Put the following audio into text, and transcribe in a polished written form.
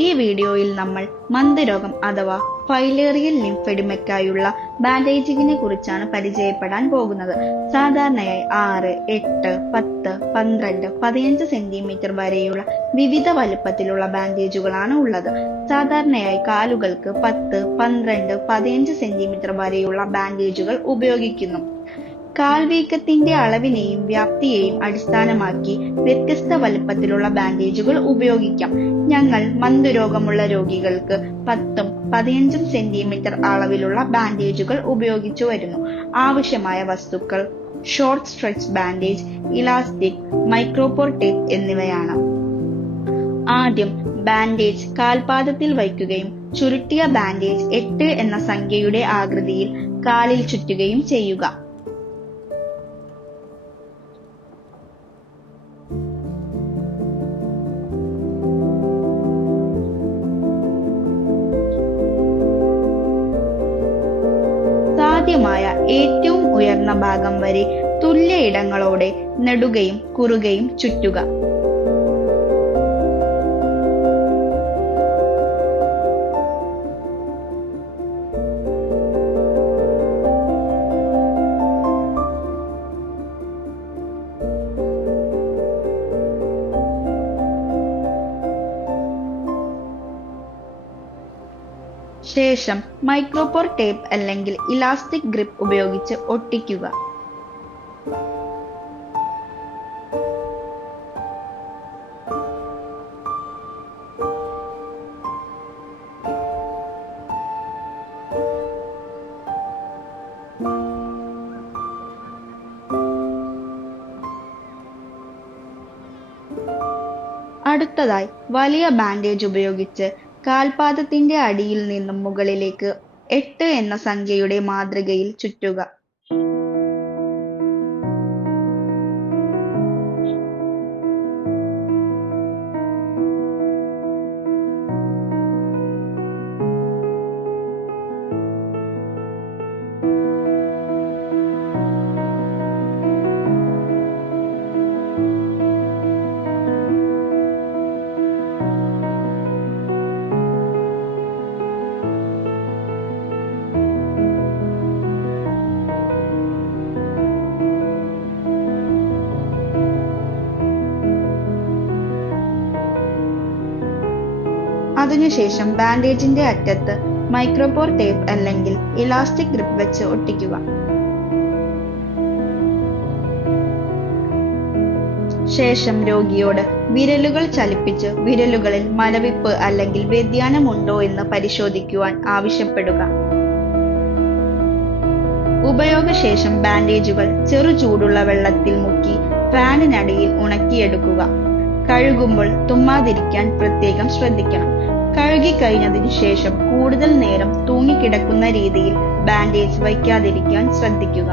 ഈ വീഡിയോയിൽ നമ്മൾ മന്ദരോഗം അഥവാ ഫൈലേറിയൽ ലിംഫെഡിമയ്ക്കായുള്ള ബാൻഡേജിങ്ങിനെ കുറിച്ചാണ് പരിചയപ്പെടാൻ പോകുന്നത്. സാധാരണയായി 6, 8, 10, 12, 15 സെന്റിമീറ്റർ വരെയുള്ള വിവിധ വലുപ്പത്തിലുള്ള ബാൻഡേജുകളാണ് ഉള്ളത്. സാധാരണയായി കാലുകൾക്ക് 10, 12, 15 സെന്റിമീറ്റർ വരെയുള്ള ബാൻഡേജുകൾ ഉപയോഗിക്കുന്നു. കാൽവീക്കത്തിന്റെ അളവിനെയും വ്യാപ്തിയെയും അടിസ്ഥാനമാക്കി വ്യത്യസ്ത വലുപ്പത്തിലുള്ള ബാൻഡേജുകൾ ഉപയോഗിക്കാം. ഞങ്ങൾ മന്ദരോഗമുള്ള രോഗികൾക്ക് 10ഉം 15ഉം സെന്റിമീറ്റർ അളവിലുള്ള ബാൻഡേജുകൾ ഉപയോഗിച്ചു വരുന്നു. ആവശ്യമായ വസ്തുക്കൾ short stretch bandage, elastic, Micropore tape എന്നിവയാണ്. ആദ്യം ബാൻഡേജ് കാൽപാദത്തിൽ വയ്ക്കുകയും ചുരുട്ടിയ ബാൻഡേജ് 8 എന്ന സംഖ്യയുടെ ആകൃതിയിൽ കാലിൽ ചുറ്റുകയും ചെയ്യുക. സാധ്യമായ ഏറ്റവും ഉയർന്ന ഭാഗം വരെ തുല്യ ഇടങ്ങളോടെ നെടുകയും കുറുകയും ചുറ്റുക. ശേഷം മൈക്രോപോർ ടേപ്പ് അല്ലെങ്കിൽ ഇലാസ്റ്റിക് ഗ്രിപ്പ് ഉപയോഗിച്ച് ഒട്ടിക്കുക. അടുത്തതായി വലിയ ബാൻഡേജ് ഉപയോഗിച്ച് കാൽപാദത്തിന്റെ അടിയിൽ നിന്നും മുകളിലേക്ക് 8 എന്ന സംഖ്യയുടെ മാതൃകയിൽ ചുറ്റുക. അതിനുശേഷം ബാൻഡേജിന്റെ അറ്റത്ത് മൈക്രോപോർ ടേപ്പ് അല്ലെങ്കിൽ ഇലാസ്റ്റിക് ഗ്രിപ്പ് വെച്ച് ഒട്ടിക്കുക. ശേഷം രോഗിയോട് വിരലുകൾ ചലിപ്പിച്ച് വിരലുകളിൽ മരവിപ്പ് അല്ലെങ്കിൽ വ്യതിയാനമുണ്ടോ എന്ന് പരിശോധിക്കുവാൻ ആവശ്യപ്പെടുക. ഉപയോഗശേഷം ബാൻഡേജുകൾ ചെറു ചൂടുള്ള വെള്ളത്തിൽ മുക്കി ഫാനിനടിയിൽ ഉണക്കിയെടുക്കുക. കഴുകുമ്പോൾ തുമ്മാതിരിക്കാൻ പ്രത്യേകം ശ്രദ്ധിക്കണം. കഴുകിക്കഴിഞ്ഞതിനു ശേഷം കൂടുതൽ നേരം തൂങ്ങിക്കിടക്കുന്ന രീതിയിൽ ബാൻഡേജ് വയ്ക്കാതിരിക്കാൻ ശ്രദ്ധിക്കുക.